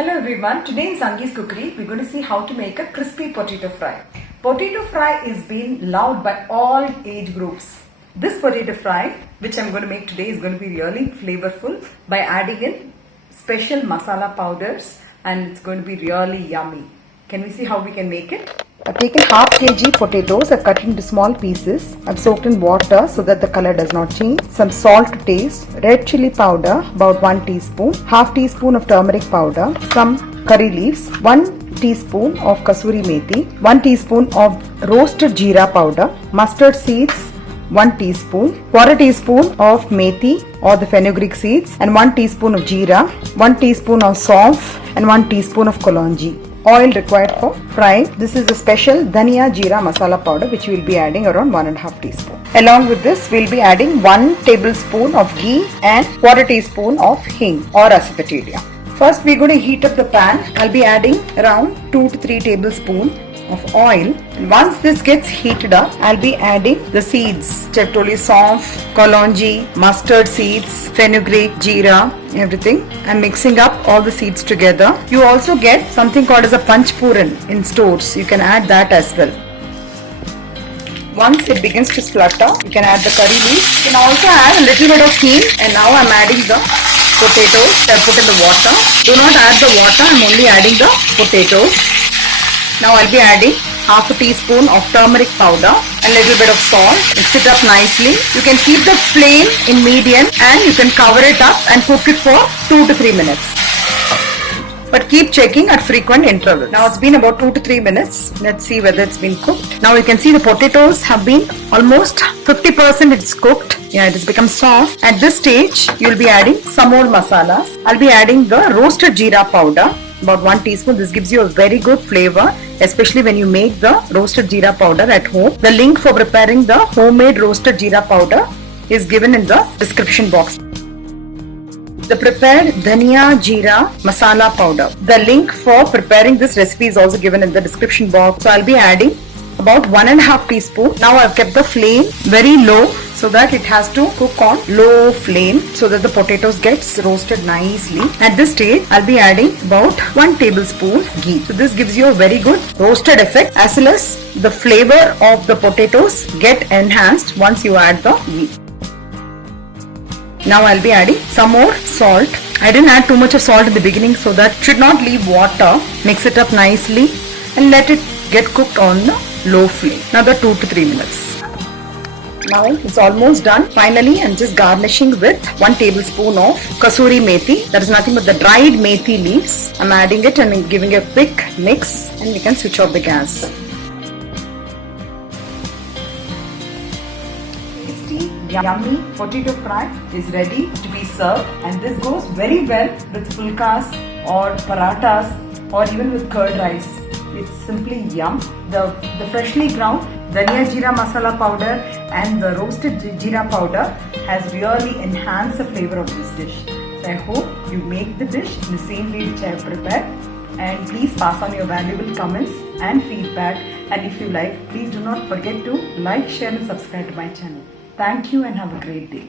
Hello everyone, today in Sangee's Cookery we're going to see how to make a crispy potato fry. Potato fry is being loved by all age groups. This potato fry which I'm going to make today is going to be really flavorful by adding in special masala powders and it's going to be really yummy. Can we see how we can make it? I've taken half kg potatoes, I've cut into small pieces. I've soaked in water so that the color does not change. Some salt to taste, red chili powder about 1 teaspoon, half teaspoon of turmeric powder, some curry leaves, 1 teaspoon of kasuri methi, 1 teaspoon of roasted jeera powder, mustard seeds 1 teaspoon, quarter teaspoon of methi or the fenugreek seeds and 1 teaspoon of jeera, 1 teaspoon of saunf and 1 teaspoon of kalonji. Oil required for frying. This is a special dhania jeera masala powder which we will be adding around 1.5 teaspoon. Along with this we will be adding 1 tablespoon of ghee and quarter teaspoon of hing or asafoetida. First we are going to heat up the pan. I will be adding around 2 to 3 tablespoons of oil. And once this gets heated up, I'll be adding the seeds. Chevtoli saunf, kalonji, mustard seeds, fenugreek, jeera, everything. I'm mixing up all the seeds together. You also get something called as a panchpuran in stores. You can add that as well. Once it begins to splutter, you can add the curry leaves. You can also add a little bit of hing. And now I'm adding the potatoes that I put in the water. Do not add the water. I'm only adding the potatoes. Now I'll be adding half a teaspoon of turmeric powder, a little bit of salt, mix it up nicely. You can keep the flame in medium and you can cover it up and cook it for 2 to 3 minutes. But keep checking at frequent intervals. Now it's been about 2 to 3 minutes. Let's see whether it's been cooked. Now you can see the potatoes have been almost 50% it's cooked. Yeah, it has become soft. At this stage, you'll be adding some more masalas. I'll be adding the roasted jeera powder. About 1 teaspoon. This gives you a very good flavor, especially when you make the roasted jeera powder at home. The link for preparing the homemade roasted jeera powder is given in the description box. The prepared dhania jeera masala powder. The link for preparing this recipe is also given in the description box. So I'll be adding about 1.5 teaspoon. Now I've kept the flame very low so that it has to cook on low flame so that the potatoes gets roasted nicely. At this stage, I'll be adding about 1 tablespoon ghee. So this gives you a very good roasted effect as well as the flavor of the potatoes get enhanced once you add the ghee. Now I'll be adding some more salt. I didn't add too much of salt in the beginning so that it should not leave water. Mix it up nicely and let it get cooked on the low flame. Another 2 to 3 minutes. Now it's almost done. Finally, I'm just garnishing with 1 tablespoon of kasuri methi. That is nothing but the dried methi leaves. I'm adding it and giving a quick mix and we can switch off the gas. Tasty, yummy potato fry is ready to be served and this goes very well with fulkas or parathas or even with curd rice. It's simply yum. The freshly ground dhania jeera masala powder and the roasted jeera powder has really enhanced the flavor of this dish. So I hope you make the dish in the same way which I have prepared and please pass on your valuable comments and feedback, and if you like, please do not forget to like, share and subscribe to my channel. Thank you and have a great day.